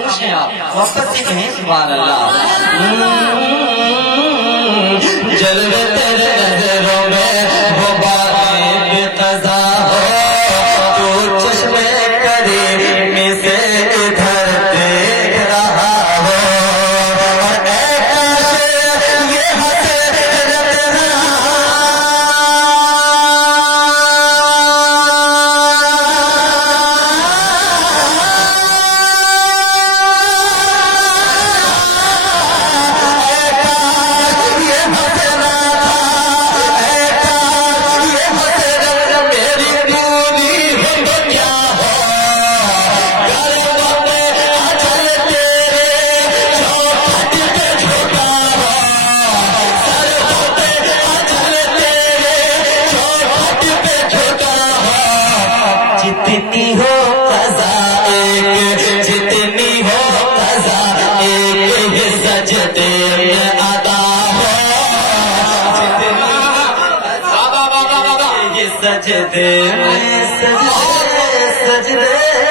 خاموش ہیں آپ وسط سے کہیں سبحان اللہ جلوے تیرے نظروں میں وہ باتیں بے قضا ہو تو چشمے کریم سے ادھر دیکھ رہا ہو اور اے کاش یہ حسرت جتنی ہو قضا ایک جتنی ہو قضا ایک یہ سجدے میں ادا ہو جتنی یہ سجدے میں سجدے